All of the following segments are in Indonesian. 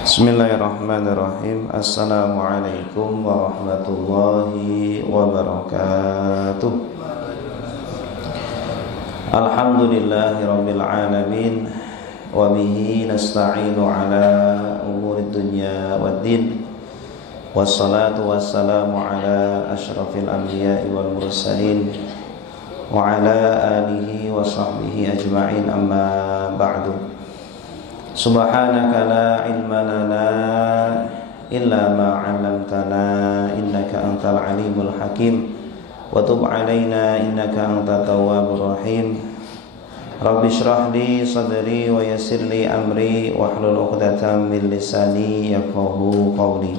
Bismillahirrahmanirrahim. Assalamualaikum warahmatullahi wabarakatuh. Alhamdulillahirabbil alamin wa bihi nasta'inu ala umurid dunya waddin. Wassalatu wassalamu ala asyrafil anbiya'i wal mursalin wa ala alihi wa sahbihi ajma'in, amma ba'du. Subhanaka la ilma lana illa ma 'allamtana innaka antal alimul hakim wa tub 'alaina innaka antat tawwabur rahim. Rabbi shrah li sadri wa yassir li amri wahlul 'uqdatam min lisani yafqahu qawli.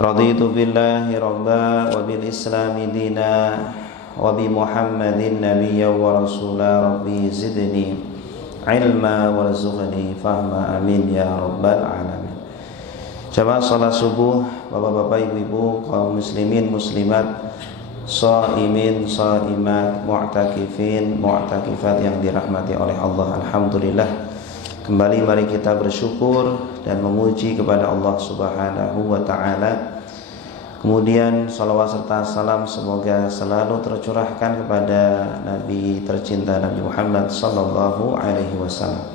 Raditu billahi rabba wa bil islami dina wa bi Muhammadin nabiyya wa rasula. Rabbi zidni ilma warzuqni fahma, amin ya rabbal alamin. Jamaah salat subuh, bapak-bapak, ibu-ibu, kaum muslimin muslimat, shaimin shaimat, mu'takifin mu'takifat yang dirahmati oleh Allah. Alhamdulillah, kembali mari kita bersyukur dan memuji kepada Allah Subhanahu wa ta'ala. Kemudian salawat serta salam semoga selalu tercurahkan kepada Nabi tercinta Nabi Muhammad sallallahu alaihi wasallam.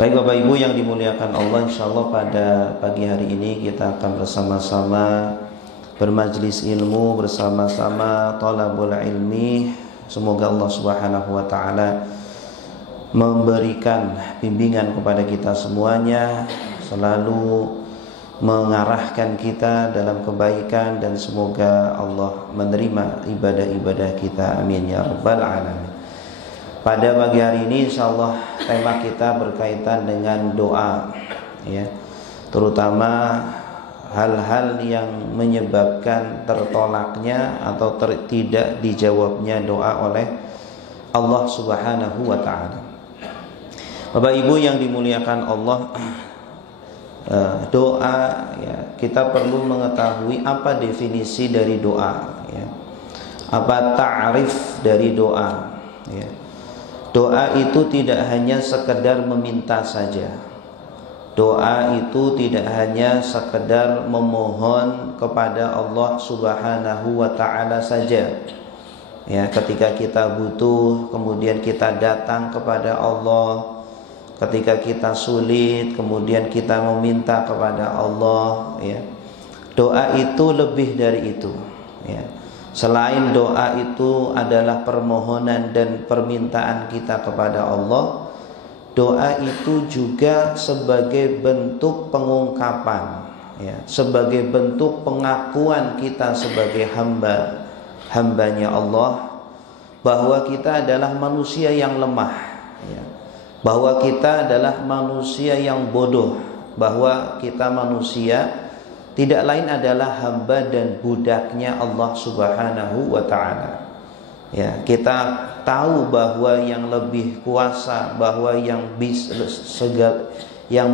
Baik Bapak Ibu yang dimuliakan Allah, insyaallah pada pagi hari ini kita akan bersama-sama bermajlis ilmu, bersama-sama thalabul ilmi. Semoga Allah Subhanahu wa ta'ala memberikan bimbingan kepada kita semuanya, selalu mengarahkan kita dalam kebaikan, dan semoga Allah menerima ibadah-ibadah kita, amin ya rabbal alamin. Pada pagi hari ini insyaallah tema kita berkaitan dengan doa, ya, terutama hal-hal yang menyebabkan tertolaknya atau tidak dijawabnya doa oleh Allah Subhanahu wa ta'ala. Bapak Ibu yang dimuliakan Allah, doa, ya, kita perlu mengetahui apa definisi dari doa, ya, apa ta'rif dari doa, ya. Doa itu tidak hanya sekedar meminta saja. Doa itu tidak hanya sekedar memohon kepada Allah Subhanahu wa ta'ala saja, ya. Ketika kita butuh, kemudian kita datang kepada Allah. Ketika kita sulit, kemudian kita meminta kepada Allah, ya. Doa itu lebih dari itu, ya. Selain doa itu adalah permohonan dan permintaan kita kepada Allah, doa itu juga sebagai bentuk pengungkapan, ya, sebagai bentuk pengakuan kita sebagai hambanya Allah, bahwa kita adalah manusia yang lemah, ya, bahwa kita adalah manusia yang bodoh, bahwa kita manusia tidak lain adalah hamba dan budaknya Allah Subhanahu wa ta'ala. Ya, kita tahu bahwa yang lebih kuasa, bahwa yang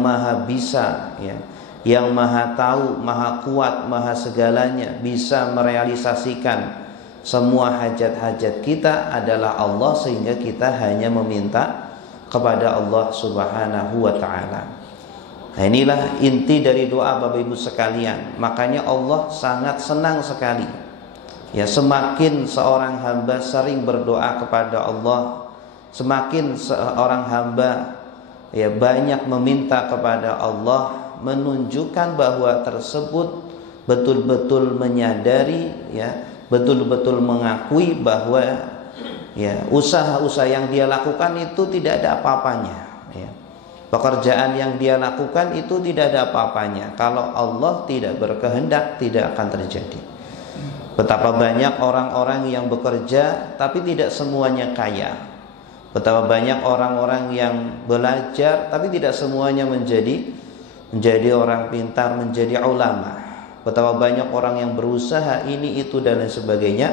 maha bisa, ya, yang maha tahu, maha kuat, maha segalanya, bisa merealisasikan semua hajat-hajat kita adalah Allah, sehingga kita hanya meminta kepada Allah Subhanahu wa ta'ala. Nah, inilah inti dari doa Bapak Ibu sekalian. Makanya Allah sangat senang sekali, ya, semakin seorang hamba sering berdoa kepada Allah, semakin seorang hamba, ya, banyak meminta kepada Allah, menunjukkan bahwa tersebut betul-betul menyadari, ya, betul-betul mengakui bahwa, ya, usaha-usaha yang dia lakukan itu tidak ada apa-apanya, ya. Pekerjaan yang dia lakukan itu tidak ada apa-apanya. Kalau Allah tidak berkehendak, tidak akan terjadi. Betapa banyak orang-orang yang bekerja tapi tidak semuanya kaya. Betapa banyak orang-orang yang belajar tapi tidak semuanya menjadi orang pintar, menjadi ulama. Betapa banyak orang yang berusaha ini itu dan lain sebagainya,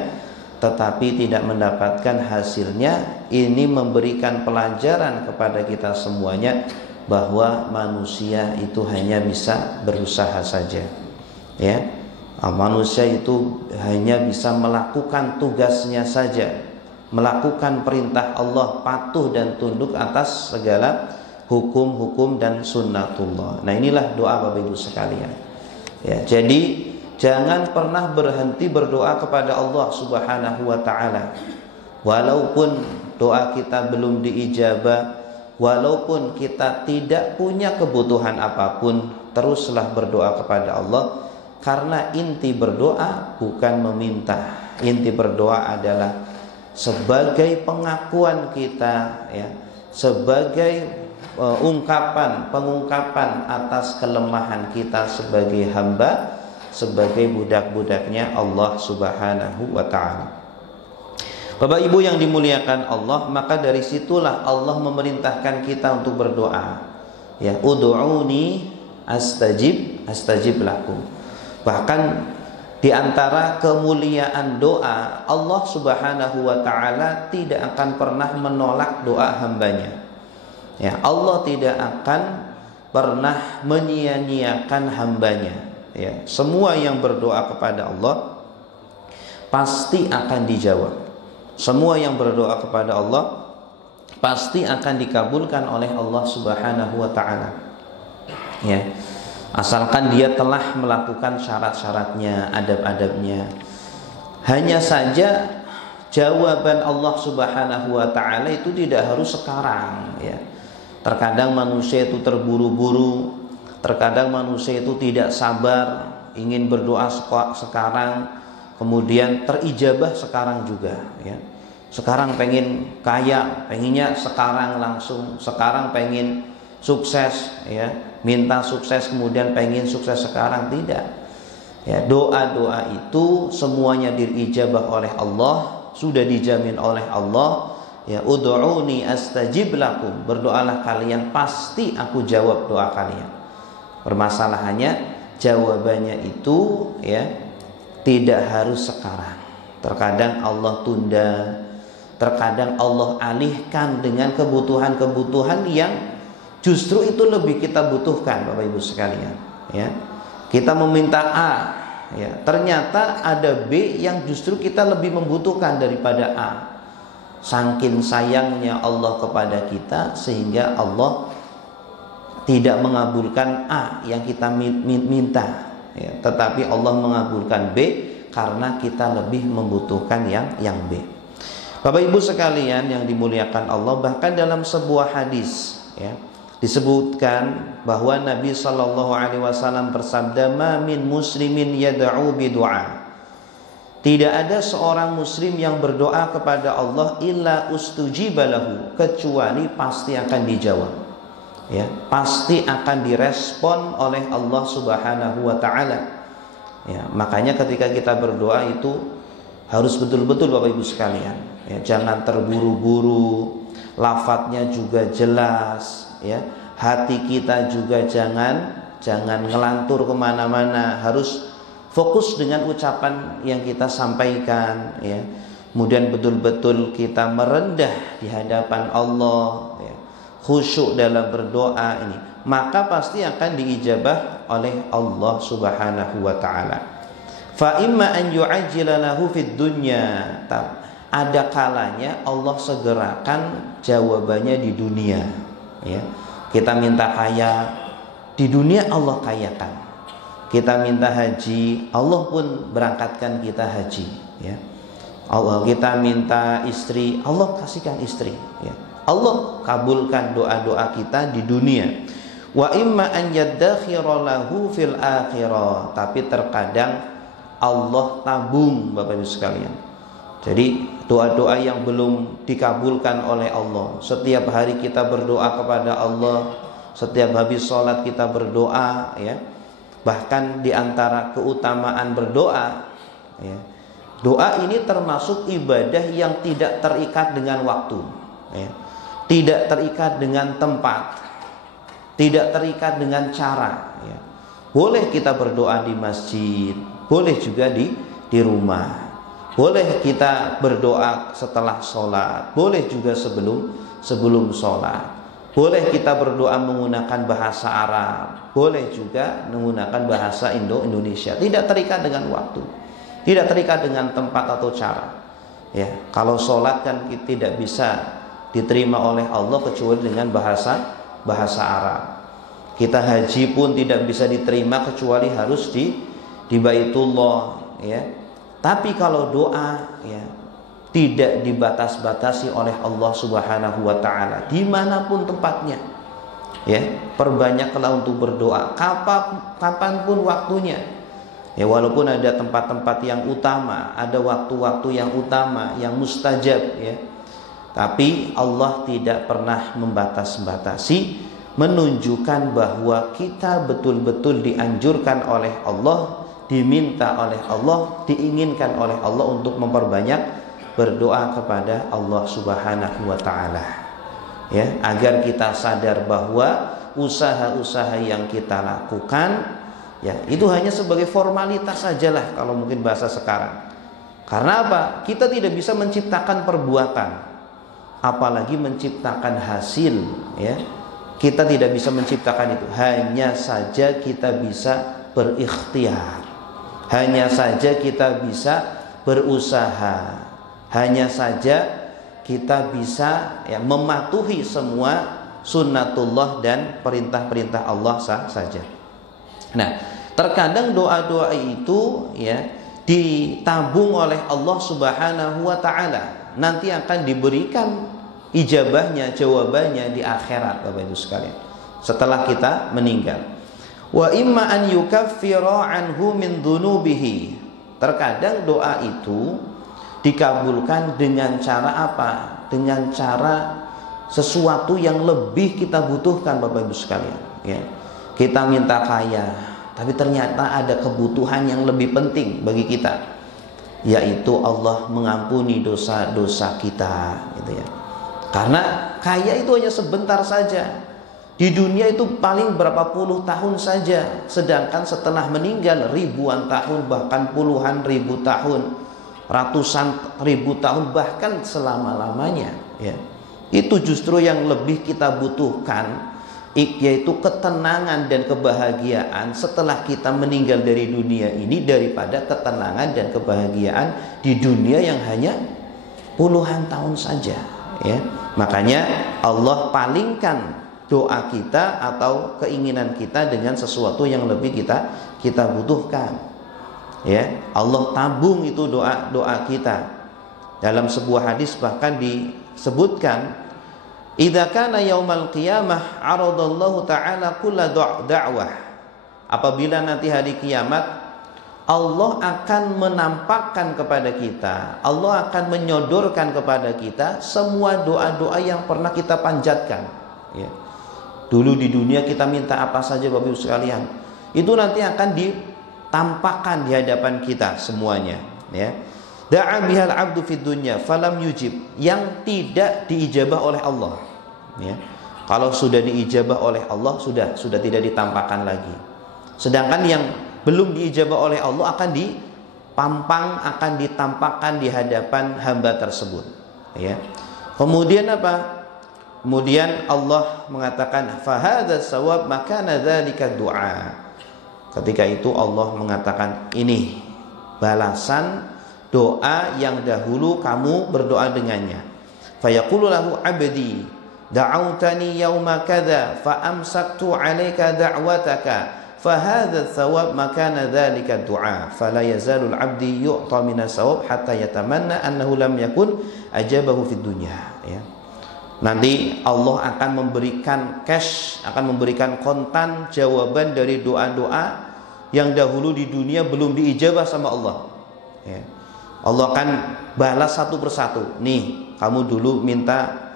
tetapi tidak mendapatkan hasilnya. Ini memberikan pelajaran kepada kita semuanya bahwa manusia itu hanya bisa berusaha saja, ya. Manusia itu hanya bisa melakukan tugasnya saja, melakukan perintah Allah, patuh dan tunduk atas segala hukum-hukum dan sunnatullah. Nah, inilah doa Bapak Ibu sekalian. Ya, jadi jangan pernah berhenti berdoa kepada Allah Subhanahu wa taala. Walaupun doa kita belum diijabah, walaupun kita tidak punya kebutuhan apapun, teruslah berdoa kepada Allah, karena inti berdoa bukan meminta. Inti berdoa adalah sebagai pengakuan kita, ya, sebagai pengungkapan atas kelemahan kita sebagai hamba, sebagai budak-budaknya Allah Subhanahu wa ta'ala. Bapak Ibu yang dimuliakan Allah, maka dari situlah Allah memerintahkan kita untuk berdoa. Ya, ud'uni astajib lakum. Bahkan di antara kemuliaan doa, Allah Subhanahu wa ta'ala tidak akan pernah menolak doa hambanya. Ya, Allah tidak akan pernah menyia-nyiakan hambanya. Ya, semua yang berdoa kepada Allah pasti akan dijawab. Semua yang berdoa kepada Allah pasti akan dikabulkan oleh Allah Subhanahu wa ta'ala. Ya, asalkan dia telah melakukan syarat-syaratnya, adab-adabnya. Hanya saja jawaban Allah Subhanahu wa ta'ala itu tidak harus sekarang, ya. Terkadang manusia itu terburu-buru, terkadang manusia itu tidak sabar, ingin berdoa sekarang, kemudian terijabah sekarang juga, ya. Sekarang pengen kaya, pengennya sekarang langsung, sekarang pengen sukses, ya, minta sukses kemudian pengen sukses sekarang, tidak. Ya, doa-doa itu semuanya diijabah oleh Allah, sudah dijamin oleh Allah. Ya, ud'uni astajib lakum, berdoalah kalian pasti aku jawab doa kalian. Permasalahannya jawabannya itu, ya, tidak harus sekarang. Terkadang Allah tunda, terkadang Allah alihkan dengan kebutuhan-kebutuhan yang justru itu lebih kita butuhkan, Bapak Ibu sekalian. Ya, kita meminta A, ya, ternyata ada B yang justru kita lebih membutuhkan daripada A. Saking sayangnya Allah kepada kita sehingga Allah tidak mengabulkan A yang kita minta, ya, tetapi Allah mengabulkan B karena kita lebih membutuhkan yang B. Bapak Ibu sekalian yang dimuliakan Allah, bahkan dalam sebuah hadis, ya, disebutkan bahwa Nabi Shallallahu Alaihi Wasallam bersabda, "Ma min muslimin yad'u bidu'a." Tidak ada seorang muslim yang berdoa kepada Allah illa ustujiba lahu, kecuali pasti akan dijawab. Ya, pasti akan direspon oleh Allah Subhanahu wa taala. Ya, makanya ketika kita berdoa itu harus betul-betul Bapak Ibu sekalian, ya, jangan terburu-buru, lafadznya juga jelas, ya. Hati kita juga jangan ngelantur kemana-mana, harus fokus dengan ucapan yang kita sampaikan, ya. Kemudian betul-betul kita merendah di hadapan Allah, ya, khusyuk dalam berdoa ini, maka pasti akan diijabah oleh Allah Subhanahu wa taala. Fa imma an yu'ajjila lahu fid dunya, ada kalanya Allah segerakan jawabannya di dunia, ya. Kita minta kaya, di dunia Allah kayakan. Kita minta haji, Allah pun berangkatkan kita haji, ya. Allah, kita minta istri, Allah kasihkan istri, ya. Allah kabulkan doa-doa kita di dunia. Wa imma an yaddakhira lahu fil akhirah, tapi terkadang Allah tabung, Bapak Ibu sekalian. Jadi doa-doa yang belum dikabulkan oleh Allah, setiap hari kita berdoa kepada Allah, setiap habis sholat kita berdoa, ya. Bahkan di antara keutamaan berdoa, ya, doa ini termasuk ibadah yang tidak terikat dengan waktu, ya. Tidak terikat dengan tempat, tidak terikat dengan cara, ya. Boleh kita berdoa di masjid, boleh juga di rumah. Boleh kita berdoa setelah sholat, boleh juga sebelum sholat. Boleh kita berdoa menggunakan bahasa Arab, boleh juga menggunakan bahasa Indonesia. Tidak terikat dengan waktu, tidak terikat dengan tempat atau cara. Ya, kalau sholat kan tidak bisa diterima oleh Allah kecuali dengan bahasa bahasa Arab. Kita haji pun tidak bisa diterima kecuali harus di Baitullah, ya. Tapi kalau doa, ya, tidak dibatas-batasi oleh Allah Subhanahu wa taala dimanapun tempatnya. Ya, perbanyaklah untuk berdoa kapanpun waktunya. Ya, walaupun ada tempat-tempat yang utama, ada waktu-waktu yang utama, yang mustajab, ya. Tapi Allah tidak pernah membatas-batasi, menunjukkan bahwa kita betul-betul dianjurkan oleh Allah, diminta oleh Allah, diinginkan oleh Allah untuk memperbanyak berdoa kepada Allah Subhanahu wa taala. Ya, agar kita sadar bahwa usaha-usaha yang kita lakukan, ya, itu hanya sebagai formalitas sajalah kalau mungkin bahasa sekarang. Karena apa? Kita tidak bisa menciptakan perbuatan, apalagi menciptakan hasil, ya. Kita tidak bisa menciptakan itu. Hanya saja kita bisa berikhtiar. Hanya saja kita bisa berusaha. Hanya saja kita bisa, ya, mematuhi semua sunnatullah dan perintah-perintah Allah saja. Nah, terkadang doa-doa itu, ya, ditabung oleh Allah Subhanahu wa taala. Nanti akan diberikan ijabahnya, jawabannya di akhirat, Bapak Ibu sekalian, setelah kita meninggal. Wa imma an yukaffira anhu min dhunubihi. Terkadang doa itu dikabulkan dengan cara apa? Dengan cara sesuatu yang lebih kita butuhkan, Bapak Ibu sekalian, ya. Kita minta kaya, tapi ternyata ada kebutuhan yang lebih penting bagi kita, yaitu Allah mengampuni dosa-dosa kita, gitu ya. Karena kaya itu hanya sebentar saja. Di dunia itu paling berapa puluh tahun saja, sedangkan setelah meninggal ribuan tahun, bahkan puluhan ribu tahun, ratusan ribu tahun, bahkan selama-lamanya, ya. Itu justru yang lebih kita butuhkan, yaitu ketenangan dan kebahagiaan setelah kita meninggal dari dunia ini, daripada ketenangan dan kebahagiaan di dunia yang hanya puluhan tahun saja, ya. Makanya Allah palingkan doa kita atau keinginan kita dengan sesuatu yang lebih kita butuhkan. Ya, Allah tabung itu doa kita. Dalam sebuah hadis bahkan disebutkan, idza kana yaumal qiyamah aradallahu ta'ala kulla da'wah. Apabila nanti hari kiamat, Allah akan menampakkan kepada kita, Allah akan menyodorkan kepada kita semua doa-doa yang pernah kita panjatkan, ya. Dulu di dunia kita minta apa saja, Bapak Ibu sekalian, itu nanti akan ditampakkan di hadapan kita semuanya, ya. Da'a bihal abdu fid dunya falam yujib, yang tidak diijabah oleh Allah, ya. Kalau sudah diijabah oleh Allah, sudah tidak ditampakkan lagi. Sedangkan yang belum diijabah oleh Allah akan dipampang, akan ditampakkan di hadapan hamba tersebut, ya. Kemudian apa? Kemudian Allah mengatakan fahadza sawab makana dzalika du'a. Ketika itu Allah mengatakan, ini balasan doa yang dahulu kamu berdoa dengannya. Fayaqulu lahu abdi da'autani yauma kadza fa amsaktu 'alaika da'wataka fahadza thawab makana dzalika du'a fala yazalul 'abdi yu'ta minas thawab hatta yatamanna annahu lam yakun ajabahu fid dunya, ya. Nanti Allah akan memberikan cash, akan memberikan kontan jawaban dari doa-doa yang dahulu di dunia belum diijabah sama Allah, ya. Allah akan balas satu persatu. Nih, kamu dulu minta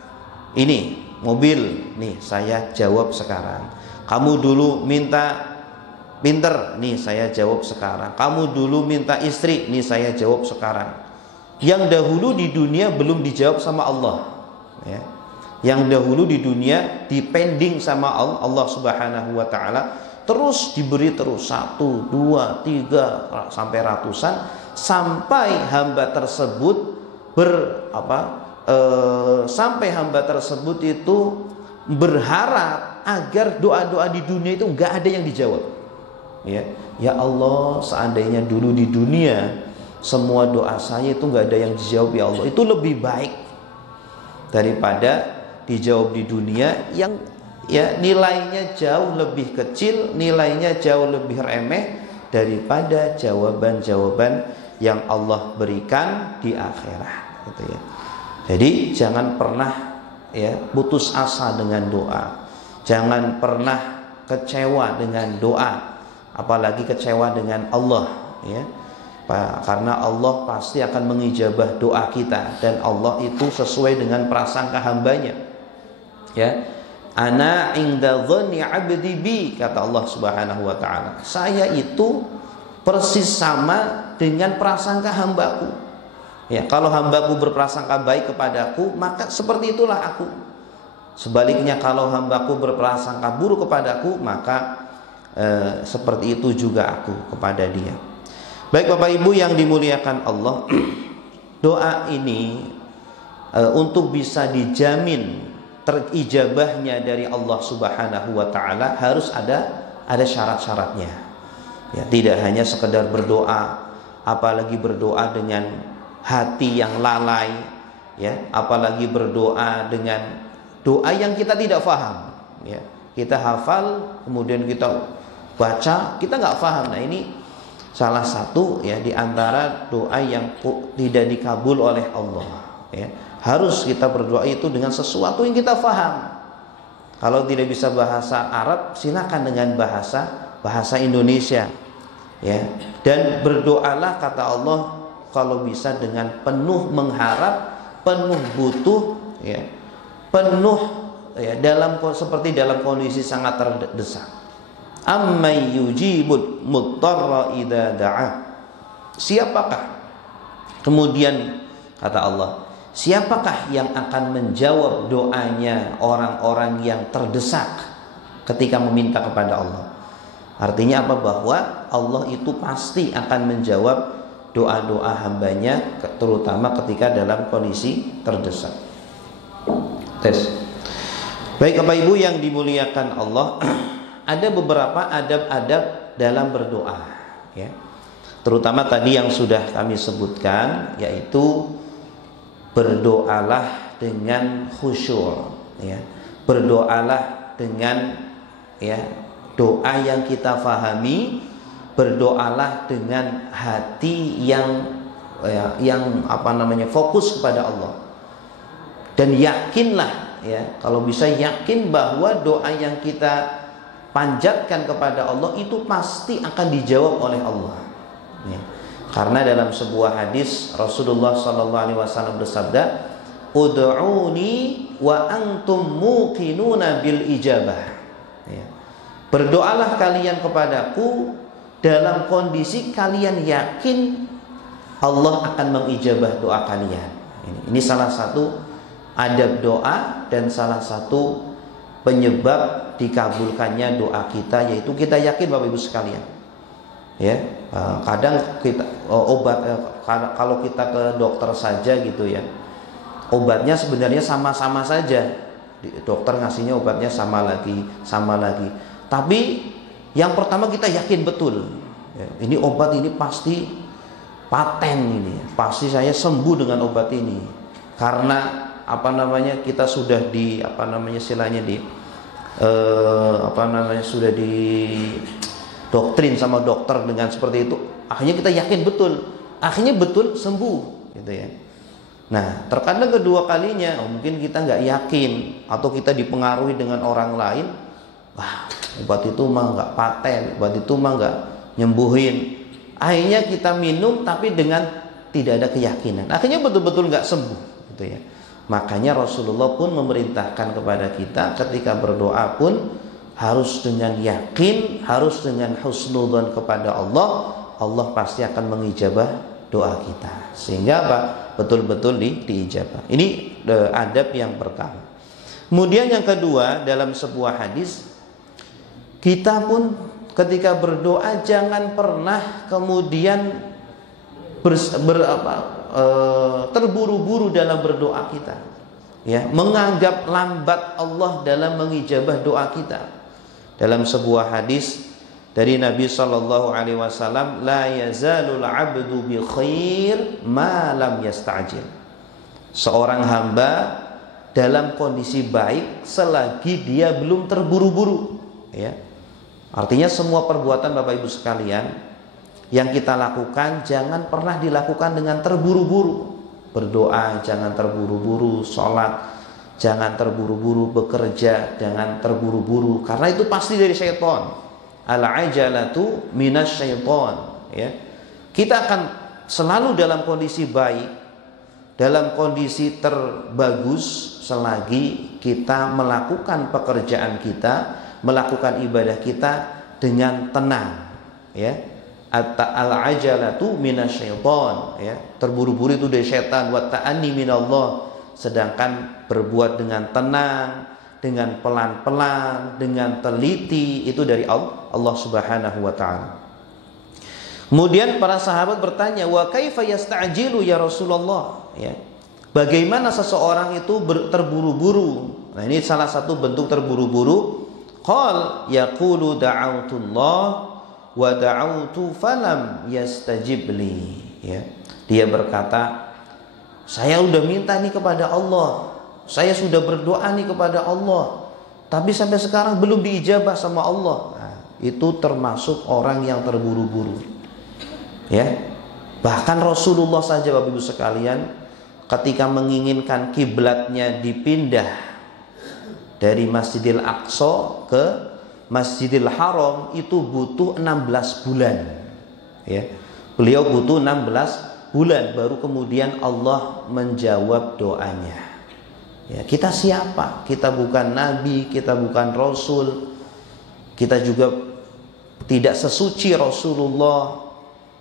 ini mobil, nih saya jawab sekarang. Kamu dulu minta pinter, nih saya jawab sekarang. Kamu dulu minta istri, nih saya jawab sekarang. Yang dahulu di dunia belum dijawab sama Allah, ya. Yang dahulu di dunia dipending sama Allah Subhanahu wa taala, terus diberi terus 1, 2, 3 sampai ratusan, sampai hamba tersebut sampai hamba tersebut itu berharap agar doa-doa di dunia itu enggak ada yang dijawab, ya. Ya Allah, seandainya dulu di dunia semua doa saya itu enggak ada yang dijawab, ya Allah, itu lebih baik daripada dijawab di dunia yang ya nilainya jauh lebih kecil, nilainya jauh lebih remeh daripada jawaban-jawaban yang Allah berikan di akhirat, gitu ya. Jadi jangan pernah ya putus asa dengan doa. Jangan pernah kecewa dengan doa, apalagi kecewa dengan Allah, ya. Karena Allah pasti akan mengijabah doa kita, dan Allah itu sesuai dengan prasangka hambanya. Ya. Ana inda dhanni 'abdi bi, kata Allah Subhanahu wa taala. Saya itu persis sama dengan prasangka hambaku. Ya, kalau hambaku berprasangka baik kepadaku, maka seperti itulah aku. Sebaliknya kalau hambaku berprasangka buruk kepadaku, maka seperti itu juga aku kepada dia. Baik Bapak Ibu yang dimuliakan Allah, doa ini untuk bisa dijamin terijabahnya dari Allah Subhanahu wa taala harus ada syarat-syaratnya. Ya, tidak hanya sekedar berdoa, apalagi berdoa dengan hati yang lalai, ya, apalagi berdoa dengan doa yang kita tidak paham, ya. Kita hafal, kemudian kita baca, kita nggak paham. Nah, ini salah satu ya di antara doa yang tidak dikabul oleh Allah, ya. Harus kita berdoa itu dengan sesuatu yang kita paham. Kalau tidak bisa bahasa Arab, silakan dengan bahasa Indonesia, ya. Dan berdoalah, kata Allah, kalau bisa dengan penuh mengharap, penuh butuh, ya, penuh ya, seperti dalam kondisi sangat terdesak. Ammay yujibul mudtarra idza da'a. Siapakah? Kemudian kata Allah, siapakah yang akan menjawab doanya orang-orang yang terdesak ketika meminta kepada Allah? Artinya apa? Bahwa Allah itu pasti akan menjawab doa-doa hambanya, terutama ketika dalam kondisi terdesak. Baik Bapak Ibu yang dimuliakan Allah, ada beberapa adab-adab dalam berdoa, ya. Terutama tadi yang sudah kami sebutkan, yaitu berdoalah dengan khusyuk, ya. Berdoalah dengan ya doa yang kita fahami, berdoalah dengan hati yang fokus kepada Allah. Dan yakinlah, ya, kalau bisa yakin bahwa doa yang kita panjatkan kepada Allah itu pasti akan dijawab oleh Allah, ya. Karena dalam sebuah hadis Rasulullah SAW bersabda, "Ud'uni wa antum muqinuna bil ijabah." Ya. Berdoalah kalian kepadaku dalam kondisi kalian yakin Allah akan mengijabah doa kalian. Ini salah satu adab doa dan salah satu penyebab dikabulkannya doa kita, yaitu kita yakin Bapak Ibu sekalian, ya. Kadang kita kalau kita ke dokter saja gitu ya, obatnya sebenarnya sama-sama saja, dokter ngasihnya obatnya sama lagi, tapi yang pertama kita yakin betul, ya, ini obat ini pasti paten, ini pasti saya sembuh dengan obat ini, karena kita sudah sudah di doktrin sama dokter dengan seperti itu. Akhirnya kita yakin betul sembuh, gitu ya. Nah, terkadang kedua kalinya mungkin kita nggak yakin, atau kita dipengaruhi dengan orang lain. Wah, obat itu mah nggak paten, obat itu mah nggak nyembuhin. Akhirnya kita minum tapi dengan tidak ada keyakinan. Akhirnya betul-betul nggak sembuh, gitu ya. Makanya Rasulullah pun memerintahkan kepada kita ketika berdoa pun harus dengan yakin, harus dengan husnudzon kepada Allah. Allah pasti akan mengijabah doa kita, sehingga apa? Betul-betul diijabah. Ini adab yang pertama. Kemudian yang kedua, dalam sebuah hadis, kita pun ketika berdoa jangan pernah kemudian terburu-buru dalam berdoa kita, ya, menganggap lambat Allah dalam mengijabah doa kita. Dalam sebuah hadis dari Nabi SAW, la yazalul abdu bi khair ma lam yasta'jil. Seorang hamba dalam kondisi baik selagi dia belum terburu-buru, ya. Artinya semua perbuatan Bapak Ibu sekalian yang kita lakukan jangan pernah dilakukan dengan terburu-buru. Berdoa jangan terburu-buru, sholat jangan terburu-buru, bekerja jangan terburu-buru, karena itu pasti dari syaitan. Al-ajalatu minasyaitan, ya. Kita akan selalu dalam kondisi baik, dalam kondisi terbagus selagi kita melakukan pekerjaan kita, melakukan ibadah kita dengan tenang, ya. Al-ajalatu minasyaitan, ya. Terburu-buru itu dari syaitan, wa ta'anni minallah. Sedangkan berbuat dengan tenang, dengan pelan-pelan, dengan teliti, itu dari Allah Subhanahu wa taala. Kemudian para sahabat bertanya, wa kaifa yasta'jilu ya Rasulullah, ya. Bagaimana seseorang itu terburu-buru? Nah, ini salah satu bentuk terburu-buru. Qal yaqulu da'autullah wa da'autu falam yastajib li, ya. Dia berkata, saya sudah minta nih kepada Allah, saya sudah berdoa nih kepada Allah, tapi sampai sekarang belum diijabah sama Allah. Nah, itu termasuk orang yang terburu-buru, ya. Bahkan Rasulullah saja Bapak Ibu sekalian, ketika menginginkan kiblatnya dipindah dari Masjidil Aqsa ke Masjidil Haram itu butuh 16 bulan, ya. Beliau butuh 16 bulan baru kemudian Allah menjawab doanya. Ya, kita siapa? Kita bukan nabi, kita bukan rasul, kita juga tidak sesuci Rasulullah.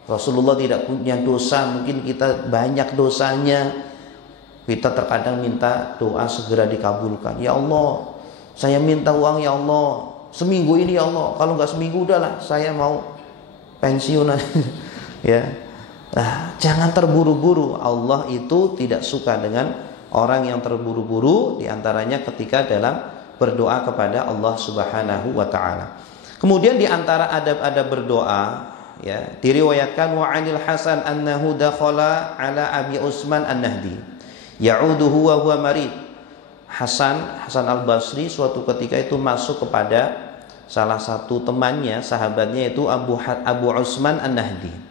Rasulullah tidak punya dosa, mungkin kita banyak dosanya. Kita terkadang minta doa segera dikabulkan. Ya Allah, saya minta uang ya Allah, seminggu ini ya Allah. Kalau nggak seminggu udahlah, saya mau pensiun. Ya. Nah, jangan terburu-buru. Allah itu tidak suka dengan orang yang terburu-buru, diantaranya ketika dalam berdoa kepada Allah Subhanahu wa taala. Kemudian diantara adab-adab berdoa, ya, diriwayatkan wa 'anil Hasan annahu dakhala ala Abi Utsman An-Nahdi ya'uduhu wa huwa marid. Hasan Al-Basri suatu ketika itu masuk kepada salah satu temannya, sahabatnya, itu Abu Utsman An-Nahdi.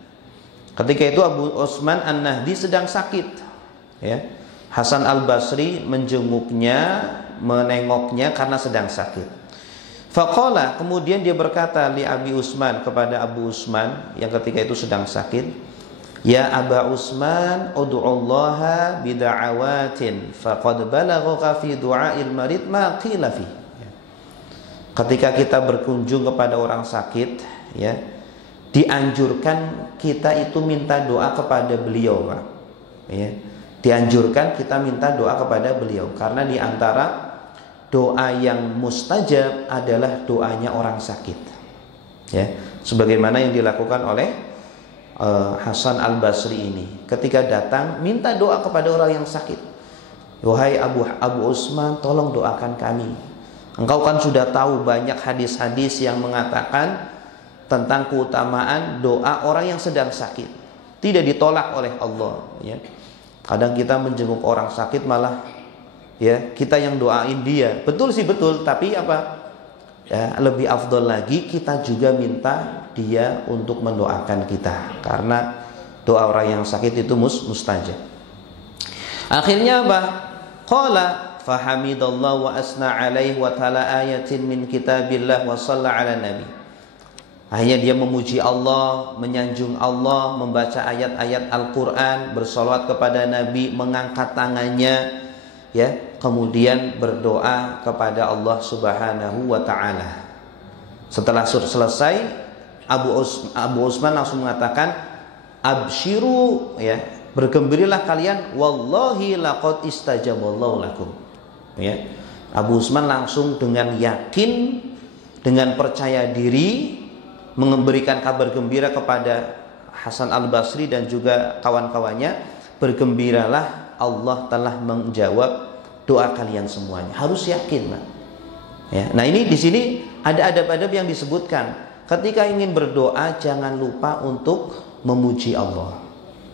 Ketika itu Abu Utsman An-Nahdi sedang sakit, ya. Hasan Al-Basri menjenguknya, menengoknya karena sedang sakit. Faqala, kemudian dia berkata li Abi Utsman, kepada Abu Utsman yang ketika itu sedang sakit, ya Aba Utsman, ud'ullaha bida'awatin faqad balaghaka fi du'ail marid ma qila fi. Ketika kita berkunjung kepada orang sakit, ya, dianjurkan kita itu minta doa kepada beliau, Pak. Ya. Dianjurkan kita minta doa kepada beliau karena diantara doa yang mustajab adalah doanya orang sakit. Ya, sebagaimana yang dilakukan oleh Hasan Al-Basri ini. Ketika datang minta doa kepada orang yang sakit. Wahai Abu Utsman, tolong doakan kami. Engkau kan sudah tahu banyak hadis-hadis yang mengatakan tentang keutamaan doa orang yang sedang sakit, tidak ditolak oleh Allah, ya. Kadang kita menjenguk orang sakit malah, ya, kita yang doain dia. Betul sih, betul, tapi apa? Ya, lebih afdol lagi kita juga minta dia untuk mendoakan kita, karena doa orang yang sakit itu mustajab. Akhirnya apa? Qala fahamidallahu wa asna alaihi wa tala ayatin min kitabillah wa shalla ala nabi. Akhirnya dia memuji Allah, menyanjung Allah, membaca ayat-ayat Al-Quran, bersolawat kepada Nabi, mengangkat tangannya, ya, kemudian berdoa kepada Allah Subhanahu wa ta'ala. Setelah selesai, Abu Utsman langsung mengatakan, abshiru, ya, bergembirilah kalian, wallahi laqad istajaballahu lakum. Ya, Abu Utsman langsung dengan yakin, dengan percaya diri, memberikan kabar gembira kepada Hasan Al-Basri dan juga kawan-kawannya, bergembiralah, Allah telah menjawab doa kalian semuanya. Harus yakin, Pak. Ya, nah ini di sini ada adab-adab yang disebutkan. Ketika ingin berdoa jangan lupa untuk memuji Allah.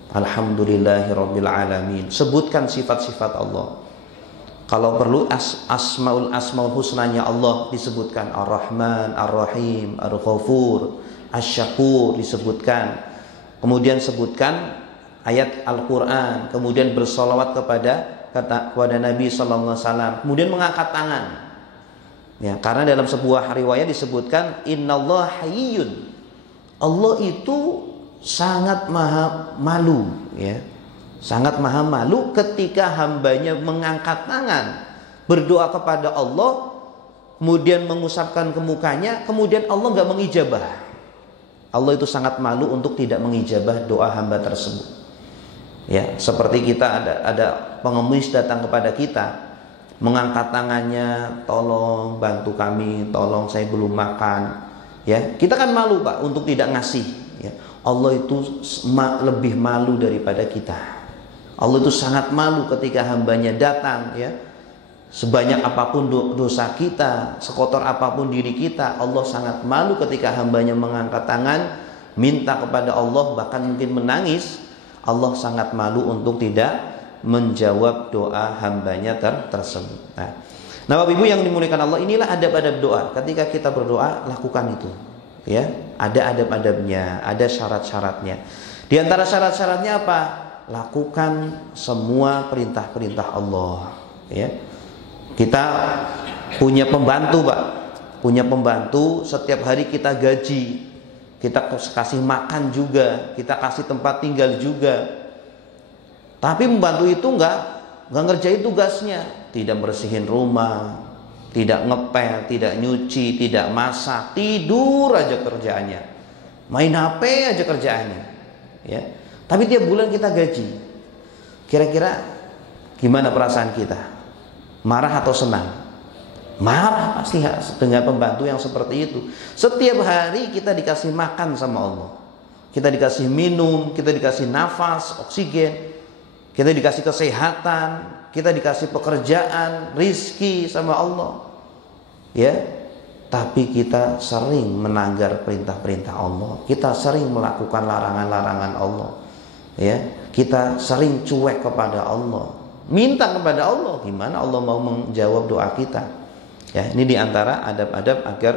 Alhamdulillahirabbil alamin. Sebutkan sifat-sifat Allah. Kalau perlu asmaul husnanya Allah disebutkan, Ar-Rahman, Ar-Rahim, Ar-Ghafur, Asy-Syakur disebutkan. Kemudian sebutkan ayat Al-Qur'an, kemudian bersolawat kepada Nabi sallallahu alaihi wasallam, kemudian mengangkat tangan. Ya, karena dalam sebuah riwayat disebutkan innallaha hayyun. Allah itu sangat maha malu, ya. Sangat maha malu ketika hambanya mengangkat tangan berdoa kepada Allah, kemudian mengusapkan ke mukanya, kemudian Allah nggak mengijabah. Allah itu sangat malu untuk tidak mengijabah doa hamba tersebut. Ya, seperti kita ada pengemis datang kepada kita, mengangkat tangannya, tolong bantu kami, tolong saya belum makan. Ya, kita kan malu Pak untuk tidak ngasih. Ya, Allah itu lebih malu daripada kita. Allah itu sangat malu ketika hambanya datang, ya. Sebanyak apapun dosa kita, sekotor apapun diri kita, Allah sangat malu ketika hambanya mengangkat tangan, minta kepada Allah, bahkan mungkin menangis. Allah sangat malu untuk tidak menjawab doa hambanya tersebut. Nah, Bapak Ibu yang dimuliakan Allah, inilah adab-adab doa. Ketika kita berdoa, lakukan itu. Ya, ada adab-adabnya, ada syarat-syaratnya. Di antara syarat-syaratnya apa? Lakukan semua perintah-perintah Allah, ya. Kita punya pembantu Pak, punya pembantu, setiap hari kita gaji, kita kasih makan juga, kita kasih tempat tinggal juga. Tapi pembantu itu nggak ngerjain tugasnya, tidak bersihin rumah, tidak ngepel, tidak nyuci, tidak masak, tidur aja kerjaannya, main HP aja kerjaannya, ya. Tapi tiap bulan kita gaji. Kira-kira gimana perasaan kita? Marah atau senang? Marah pasti dengan pembantu yang seperti itu. Setiap hari kita dikasih makan sama Allah, kita dikasih minum, kita dikasih nafas, oksigen, kita dikasih kesehatan, kita dikasih pekerjaan, rizki sama Allah, ya. Tapi kita sering melanggar perintah-perintah Allah, kita sering melakukan larangan-larangan Allah, ya. Kita sering cuek kepada Allah, minta kepada Allah, gimana Allah mau menjawab doa kita? Ya, ini diantara adab-adab agar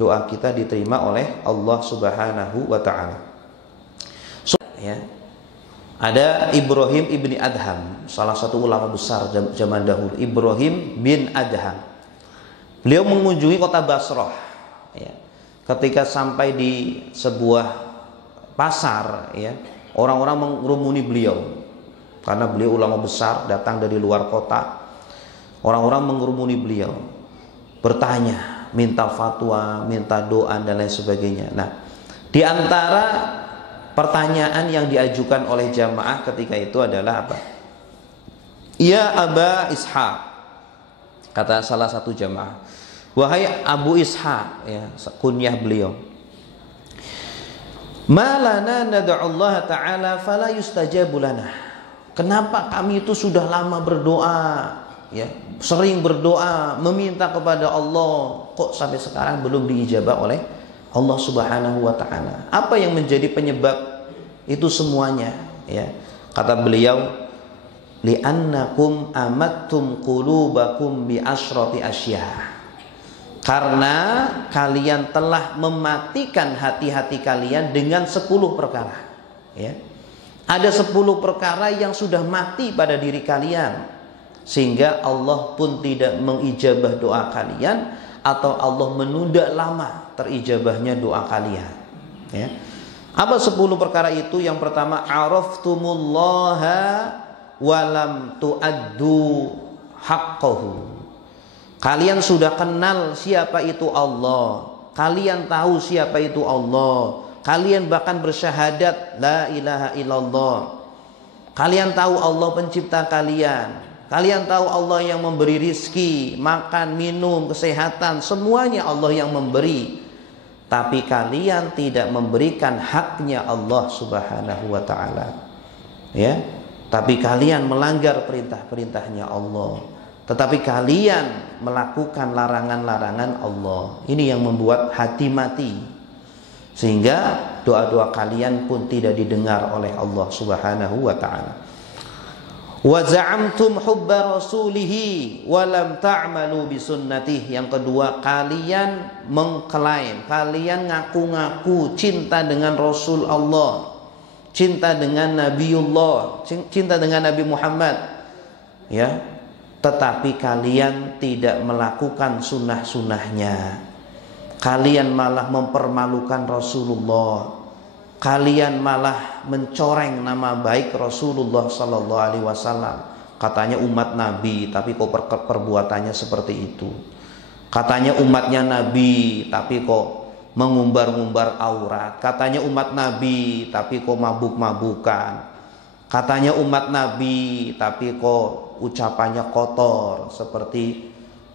doa kita diterima oleh Allah Subhanahu wa Ta'ala. Ya, ada Ibrahim ibni Adham, salah satu ulama besar zaman dahulu, Ibrahim bin Adham. Beliau mengunjungi kota Basrah. Ya, ketika sampai di sebuah pasar, ya, orang-orang mengerumuni beliau karena beliau ulama besar datang dari luar kota. Orang-orang mengerumuni beliau, bertanya, minta fatwa, minta doa dan lain sebagainya. Nah, di antara pertanyaan yang diajukan oleh jamaah ketika itu adalah apa? Ya Aba Ishaq, kata salah satu jamaah, wahai Abu Ishaq, ya, kunyah beliau, malana nad'ullah ta'ala fala yustajabu lana. Kenapa kami itu sudah lama berdoa, ya, sering berdoa, meminta kepada Allah, kok sampai sekarang belum diijabah oleh Allah Subhanahu wa Ta'ala? Apa yang menjadi penyebab itu semuanya? Ya, kata beliau, li'annakum amattum qulubakum bi asyrati asya. Karena kalian telah mematikan hati-hati kalian dengan 10 perkara, ya. Ada 10 perkara yang sudah mati pada diri kalian, sehingga Allah pun tidak mengijabah doa kalian, atau Allah menunda lama terijabahnya doa kalian, ya. Apa 10 perkara itu? Yang pertama, araftumullaha walam tu'addu haqqahu. Kalian sudah kenal siapa itu Allah, kalian tahu siapa itu Allah, kalian bahkan bersyahadat la ilaha illallah. Kalian tahu Allah pencipta kalian, kalian tahu Allah yang memberi rizki, makan, minum, kesehatan, semuanya Allah yang memberi. Tapi kalian tidak memberikan haknya Allah Subhanahu wa Ta'ala, ya. Tapi kalian melanggar perintah-perintahnya Allah, tetapi kalian melakukan larangan-larangan Allah. Ini yang membuat hati mati, sehingga doa-doa kalian pun tidak didengar oleh Allah Subhanahu wa Ta'ala. Wa za'amtum hubba rasulihi wa lam ta'malu bi sunnatihi. Yang kedua, kalian mengklaim, kalian ngaku-ngaku cinta dengan Rasul Allah, cinta dengan Nabiullah, cinta dengan Nabi Muhammad, ya, tetapi kalian tidak melakukan sunnah-sunnahnya. Kalian malah mempermalukan Rasulullah. Kalian malah mencoreng nama baik Rasulullah Sallallahu Alaihi Wasallam. Katanya umat Nabi, tapi kok perbuatannya seperti itu. Katanya umatnya Nabi, tapi kok mengumbar-ngumbar aurat. Katanya umat Nabi, tapi kok mabuk-mabukan. Katanya umat Nabi, tapi kok ucapannya kotor seperti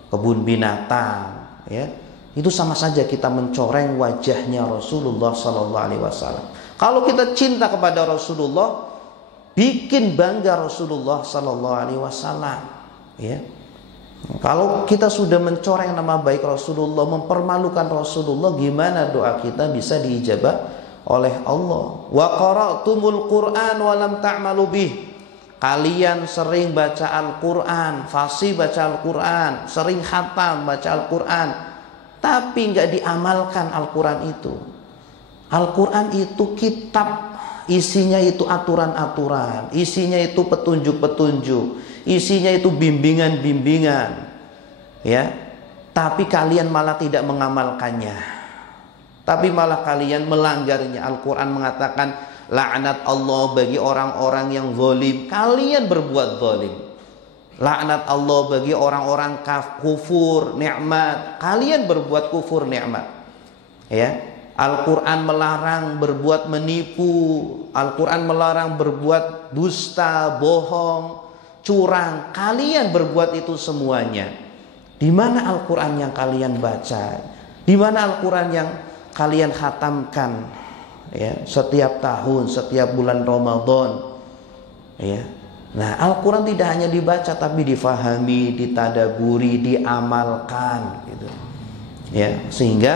kebun binatang, ya. Itu sama saja kita mencoreng wajahnya Rasulullah Sallallahu Alaihi Wasallam. Kalau kita cinta kepada Rasulullah, bikin bangga Rasulullah Sallallahu Alaihi Wasallam, ya. Kalau kita sudah mencoreng nama baik Rasulullah, mempermalukan Rasulullah, gimana doa kita bisa diijabah oleh Allah? Wa qara'tumul Qur'an wa lam ta'malu bih. Kalian sering baca Al-Quran, fasih baca Al-Quran, sering khatam baca Al-Quran, tapi nggak diamalkan Al-Quran itu. Al-Quran itu kitab, isinya itu aturan-aturan, isinya itu petunjuk-petunjuk, isinya itu bimbingan-bimbingan, ya. Tapi kalian malah tidak mengamalkannya, tapi malah kalian melanggarnya. Al-Quran mengatakan laknat Allah bagi orang-orang yang zalim. Kalian berbuat zalim. Laknat Allah bagi orang-orang kufur nikmat. Kalian berbuat kufur nikmat, ya. Al-Quran melarang berbuat menipu. Al-Quran melarang berbuat dusta, bohong, curang. Kalian berbuat itu semuanya. Di mana Al-Quran yang kalian baca? Di mana Al-Quran yang kalian khatamkan, ya, setiap tahun, setiap bulan Ramadan, ya. Nah, Al-Quran tidak hanya dibaca, tapi difahami, ditadaburi, diamalkan, gitu, ya. Sehingga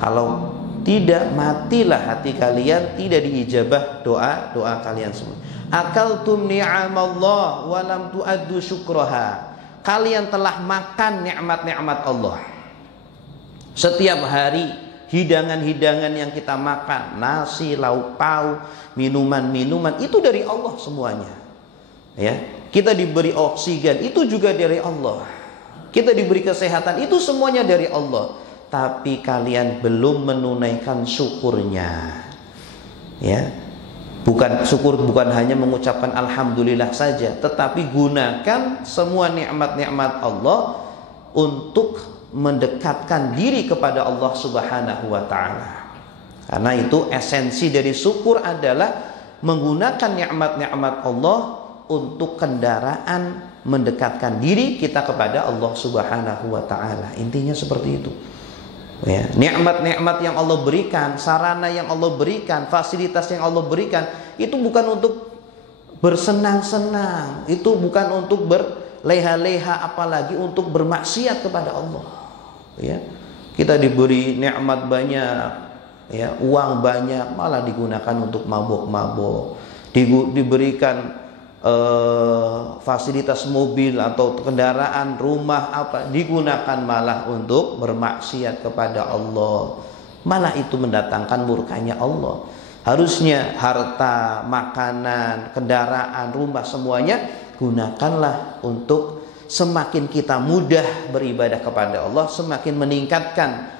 kalau tidak, matilah hati kalian, tidak diijabah doa kalian semua. Akaltum ni'amallah wa lam tu'addu syukraha. Kalian telah makan nikmat-nikmat Allah. Setiap hari hidangan-hidangan yang kita makan, nasi, lauk pauk, minuman-minuman, itu dari Allah semuanya, ya. Kita diberi oksigen, itu juga dari Allah. Kita diberi kesehatan, itu semuanya dari Allah. Tapi kalian belum menunaikan syukurnya, ya. Syukur bukan hanya mengucapkan alhamdulillah saja, tetapi gunakan semua nikmat-nikmat Allah untuk mendekatkan diri kepada Allah Subhanahu wa taala. Karena itu esensi dari syukur adalah menggunakan nikmat-nikmat Allah untuk kendaraan mendekatkan diri kita kepada Allah Subhanahu wa taala. Intinya seperti itu. Ya, nikmat-nikmat yang Allah berikan, sarana yang Allah berikan, fasilitas yang Allah berikan, itu bukan untuk bersenang-senang, itu bukan untuk berleha-leha, apalagi untuk bermaksiat kepada Allah, ya. Kita diberi nikmat banyak, ya, uang banyak, malah digunakan untuk mabok-mabok. Diberikan fasilitas mobil atau kendaraan, rumah, apa, digunakan malah untuk bermaksiat kepada Allah. Malah itu mendatangkan murkanya Allah. Harusnya harta, makanan, kendaraan, rumah, semuanya gunakanlah untuk semakin kita mudah beribadah kepada Allah, semakin meningkatkan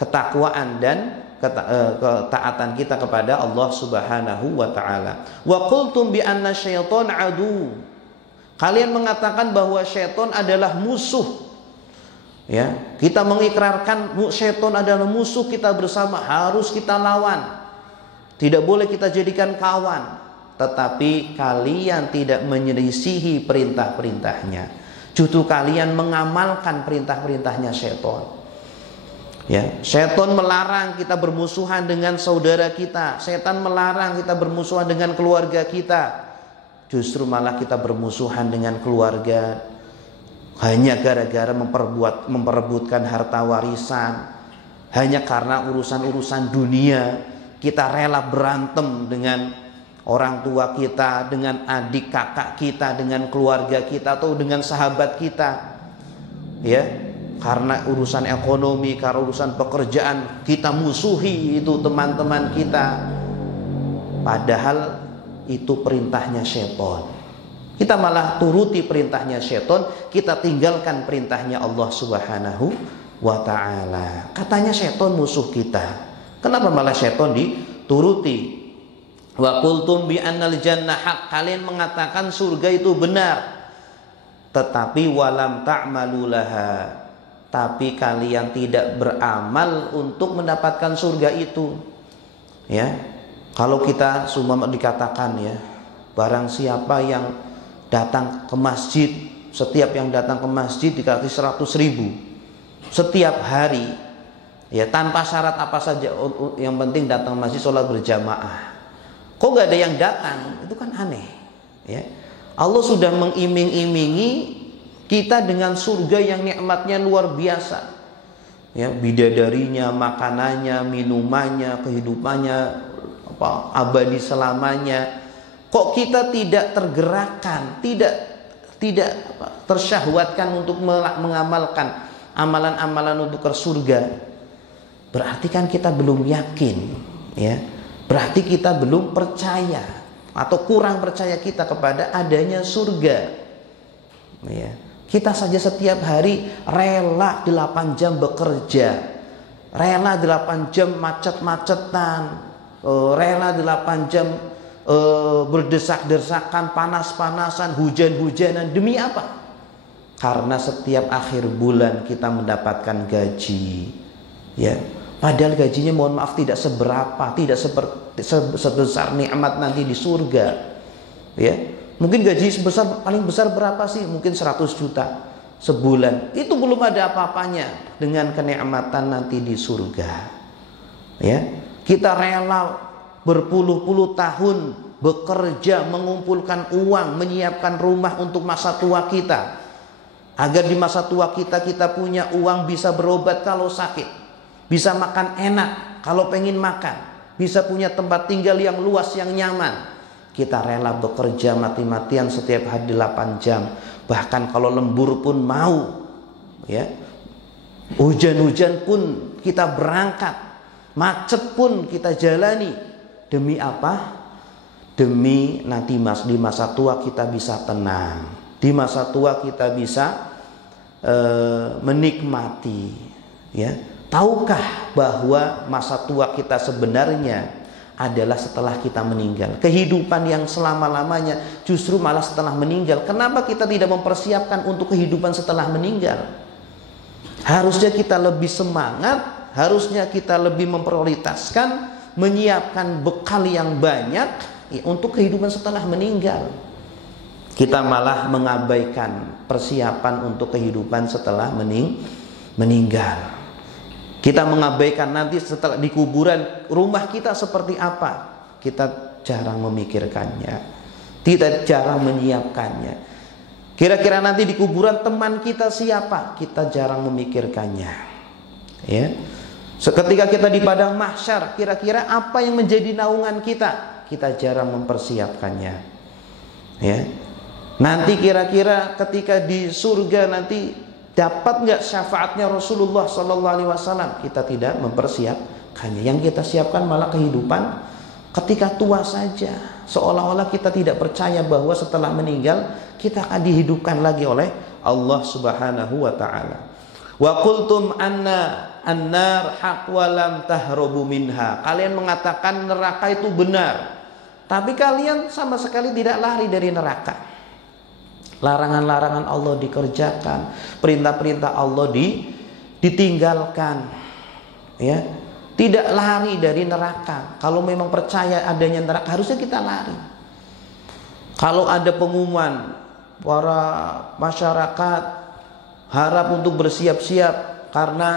ketakwaan dan ketaatan kita kepada Allah Subhanahu wa taala. Wa qultum bi anna syaiton adu. Kalian mengatakan bahwa syaitan adalah musuh. Ya, kita mengikrarkan syaitan adalah musuh kita bersama, harus kita lawan. Tidak boleh kita jadikan kawan. Tetapi kalian tidak menyelisihi perintah-perintahnya. Justru kalian mengamalkan perintah-perintahnya syaitan. Ya, setan melarang kita bermusuhan dengan saudara kita. Setan melarang kita bermusuhan dengan keluarga kita. Justru malah kita bermusuhan dengan keluarga hanya gara-gara memperebutkan harta warisan. Hanya karena urusan-urusan dunia kita rela berantem dengan orang tua kita, dengan adik kakak kita, dengan keluarga kita, atau dengan sahabat kita, ya, karena urusan ekonomi, karena urusan pekerjaan kita musuhi itu teman-teman kita, padahal itu perintahnya syaitan. Kita malah turuti perintahnya syaitan, kita tinggalkan perintahnya Allah Subhanahu wa ta'ala. Katanya syaitan musuh kita, kenapa malah syaitan dituruti? Wa qultum bi annal jannah haq, kalian mengatakan surga itu benar, tetapi walam ta'malu laha, tapi kalian tidak beramal untuk mendapatkan surga itu. Ya, kalau kita semua dikatakan, ya, barang siapa yang datang ke masjid, setiap yang datang ke masjid dikasih 100.000 setiap hari, ya, tanpa syarat apa saja, yang penting datang ke masjid sholat berjamaah. Kok gak ada yang datang? Itu kan aneh, ya. Allah sudah mengiming-imingi kita dengan surga yang nikmatnya luar biasa, ya, bidadarinya, makanannya, minumannya, kehidupannya abadi selamanya. Kok kita tidak tergerakkan, tidak tersyahwatkan untuk mengamalkan amalan-amalan untuk ke surga? Berarti kan kita belum yakin, ya. Berarti kita belum percaya, atau kurang percaya kita kepada adanya surga, ya. Kita saja setiap hari rela 8 jam bekerja, rela 8 jam macet-macetan, rela 8 jam berdesak-desakan, panas-panasan, hujan-hujanan. Demi apa? Karena setiap akhir bulan kita mendapatkan gaji, ya. Padahal gajinya, mohon maaf, tidak seberapa, tidak sebesar nikmat nanti di surga, ya. Mungkin gaji paling besar berapa sih? Mungkin 100 juta sebulan. Itu belum ada apa-apanya dengan kenikmatan nanti di surga, ya. Kita rela berpuluh-puluh tahun bekerja, mengumpulkan uang, menyiapkan rumah untuk masa tua kita, agar di masa tua kita punya uang, bisa berobat kalau sakit, bisa makan enak kalau pengen makan, bisa punya tempat tinggal yang luas, yang nyaman. Kita rela bekerja mati-matian setiap hari 8 jam. Bahkan kalau lembur pun mau, ya. Hujan-hujan pun kita berangkat, macet pun kita jalani. Demi apa? Demi nanti di masa tua kita bisa tenang, di masa tua kita bisa menikmati, ya. Tahukah bahwa masa tua kita sebenarnya adalah setelah kita meninggal? Kehidupan yang selama-lamanya justru malah setelah meninggal. Kenapa kita tidak mempersiapkan untuk kehidupan setelah meninggal? Harusnya kita lebih semangat, harusnya kita lebih memprioritaskan menyiapkan bekal yang banyak, ya, untuk kehidupan setelah meninggal. Kita malah mengabaikan persiapan untuk kehidupan setelah meninggal. Kita mengabaikan nanti setelah di kuburan rumah kita seperti apa. Kita jarang memikirkannya, kita jarang menyiapkannya. Kira-kira nanti di kuburan teman kita siapa? Kita jarang memikirkannya, ya. Seketika kita di padang mahsyar, kira-kira apa yang menjadi naungan kita? Kita jarang mempersiapkannya, ya. Nanti kira-kira ketika di surga nanti dapat nggak syafaatnya Rasulullah SAW? Kita tidak mempersiapkannya. Yang kita siapkan malah kehidupan ketika tua saja. Seolah-olah kita tidak percaya bahwa setelah meninggal kita akan dihidupkan lagi oleh Allah Subhanahu wa ta'ala. Wa qultum annar haq wa lam tahrobu minha. Kalian mengatakan neraka itu benar, tapi kalian sama sekali tidak lari dari neraka. Larangan-larangan Allah dikerjakan, perintah-perintah Allah ditinggalkan, ya. Tidak lari dari neraka. Kalau memang percaya adanya neraka, harusnya kita lari. Kalau ada pengumuman, para masyarakat harap untuk bersiap-siap karena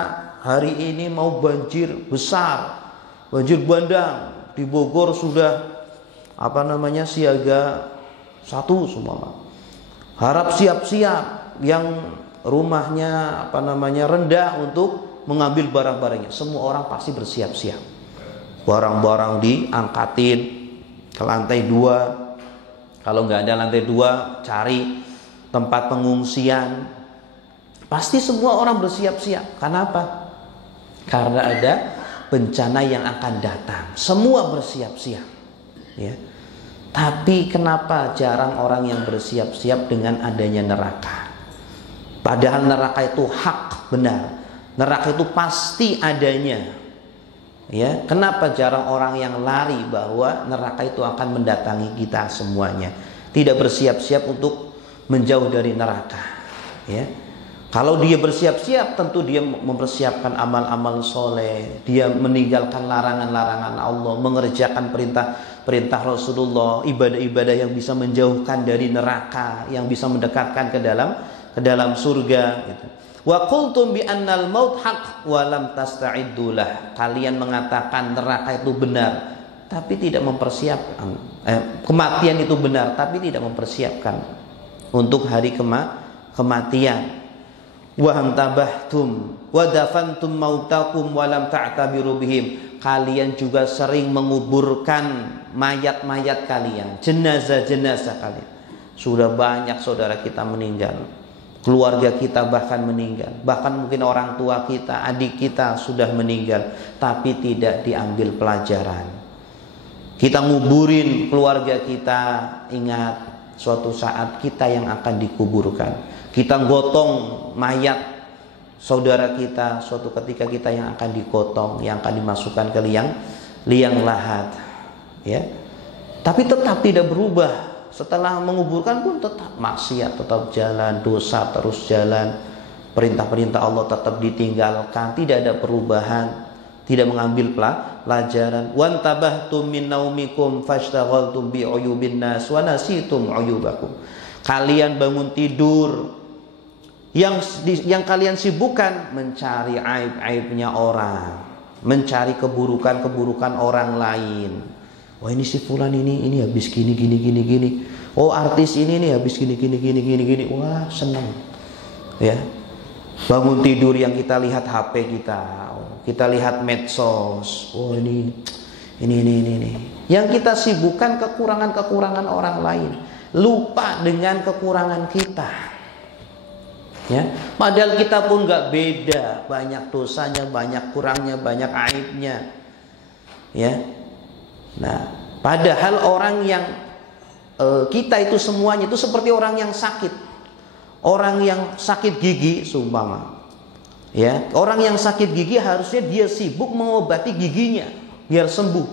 hari ini mau banjir besar, banjir bandang. Di Bogor sudah siaga 1 semua. Harap siap-siap yang rumahnya rendah untuk mengambil barang-barangnya. Semua orang pasti bersiap-siap. Barang-barang diangkatin, ke lantai 2. Kalau nggak ada lantai 2, cari tempat pengungsian. Pasti semua orang bersiap-siap. Kenapa? Karena ada bencana yang akan datang. Semua bersiap-siap. Ya. Tapi kenapa jarang orang yang bersiap-siap dengan adanya neraka? Padahal neraka itu hak, benar. Neraka itu pasti adanya. Ya, kenapa jarang orang yang lari bahwa neraka itu akan mendatangi kita semuanya? Tidak bersiap-siap untuk menjauh dari neraka. Ya. Kalau dia bersiap-siap, tentu dia mempersiapkan amal-amal soleh, dia meninggalkan larangan-larangan Allah, mengerjakan perintah Rasulullah, ibadah-ibadah yang bisa menjauhkan dari neraka, yang bisa mendekatkan ke dalam surga. Gitu. Wa qultum bi annal maut haq wa lam tasta'iddu lah. Kalian mengatakan neraka itu benar, tapi tidak mempersiapkan. Kematian itu benar, tapi tidak mempersiapkan untuk hari kematian. Wa hamtabahtum wa dafantum mautakum wa lam ta'tabiru bihim. Kalian juga sering menguburkan mayat-mayat kalian, jenazah-jenazah kalian. Sudah banyak saudara kita meninggal, keluarga kita bahkan meninggal, bahkan mungkin orang tua kita, adik kita sudah meninggal, tapi tidak diambil pelajaran. Kita nguburin keluarga kita, ingat suatu saat kita yang akan dikuburkan. Kita gotong mayat saudara kita, suatu ketika kita yang akan digotong, yang akan dimasukkan ke liang lahat. Ya. Tapi tetap tidak berubah. Setelah menguburkan pun tetap maksiat tetap jalan, dosa terus jalan, perintah-perintah Allah tetap ditinggalkan, tidak ada perubahan, tidak mengambil pelajaran. Wantabahtum min naumikum fashtaghaltum bi uyubin nas wa nasitum uyubakum. Kalian bangun tidur, yang kalian sibukkan mencari aib-aibnya orang, mencari keburukan-keburukan orang lain. Wah, ini si fulan ini habis gini. Oh, artis ini nih habis gini. Wah, senang. Ya. Bangun tidur yang kita lihat HP kita. Kita lihat medsos. Oh, ini. Yang kita sibukkan kekurangan-kekurangan orang lain. Lupa dengan kekurangan kita. Ya. Padahal kita pun nggak beda. Banyak dosanya, banyak kurangnya, banyak aibnya. Ya. Nah, padahal orang yang kita itu semuanya itu seperti orang yang sakit. Orang yang sakit gigi seumpama. Ya, orang yang sakit gigi harusnya dia sibuk mengobati giginya biar sembuh.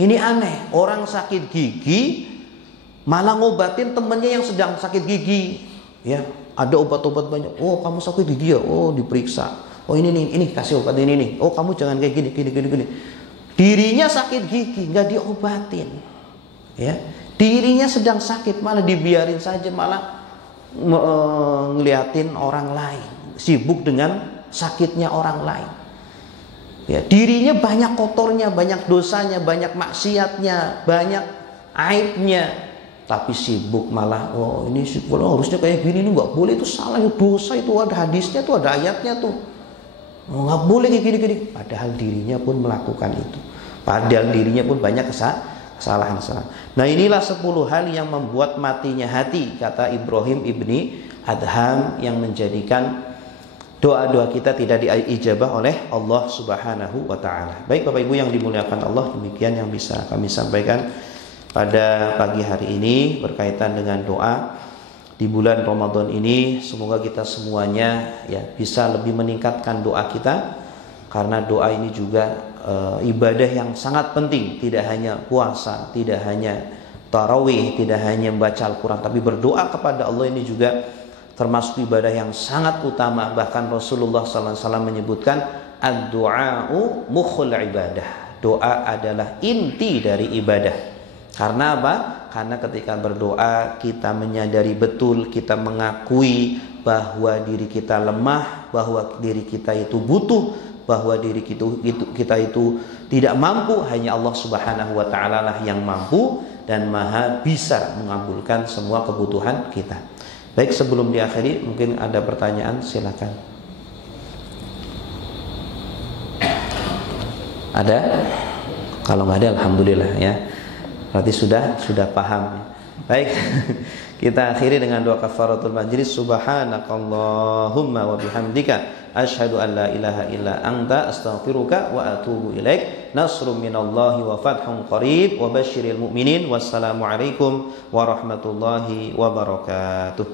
Ini aneh, orang sakit gigi malah ngobatin temennya yang sedang sakit gigi. Ya, ada obat-obat banyak. Oh, kamu sakit gigi ya? Oh, diperiksa. Oh, ini kasih obat ini nih. Oh, kamu jangan kayak gini. Dirinya sakit gigi, nggak diobatin, ya. Dirinya sedang sakit, malah dibiarin saja, malah ngeliatin orang lain, sibuk dengan sakitnya orang lain. Ya, dirinya banyak kotornya, banyak dosanya, banyak maksiatnya, banyak aibnya, tapi sibuk malah, oh ini harusnya kayak gini, ini nggak boleh, itu salah, itu dosa, itu ada hadisnya, itu ada ayatnya tuh. Nggak boleh kayak gini. Padahal dirinya pun melakukan itu. Padahal dirinya pun banyak kesalahan. Nah, inilah 10 hal yang membuat matinya hati, kata Ibrahim ibni Adham, yang menjadikan doa-doa kita tidak diijabah oleh Allah Subhanahu wa ta'ala. Baik Bapak Ibu yang dimuliakan Allah, demikian yang bisa kami sampaikan pada pagi hari ini berkaitan dengan doa di bulan Ramadan ini. Semoga kita semuanya ya bisa lebih meningkatkan doa kita, karena doa ini juga ibadah yang sangat penting. Tidak hanya puasa, tidak hanya tarawih, tidak hanya membaca Al-Quran, tapi berdoa kepada Allah ini juga termasuk ibadah yang sangat utama. Bahkan Rasulullah SAW menyebutkan ad-du'a'u mukhul ibadah. Doa adalah inti dari ibadah. Karena apa? Karena ketika berdoa kita menyadari betul, kita mengakui bahwa diri kita lemah, bahwa diri kita itu butuh, bahwa diri kita itu tidak mampu. Hanya Allah Subhanahu wa ta'ala lah yang mampu dan maha bisa mengabulkan semua kebutuhan kita. Baik, sebelum diakhiri mungkin ada pertanyaan, silakan. Ada? Kalau nggak ada, alhamdulillah ya. Berarti sudah paham. Baik. Kita akhiri dengan doa kafaratul majlis. Subhanakallahumma wa bihamdika asyhadu an la ilaha illa anta astaghfiruka wa atubu ilaik. Nasrun minallahi wa fathun qarib wa basyiril mu'minin. Wassalamu alaikum warahmatullahi wabarakatuh.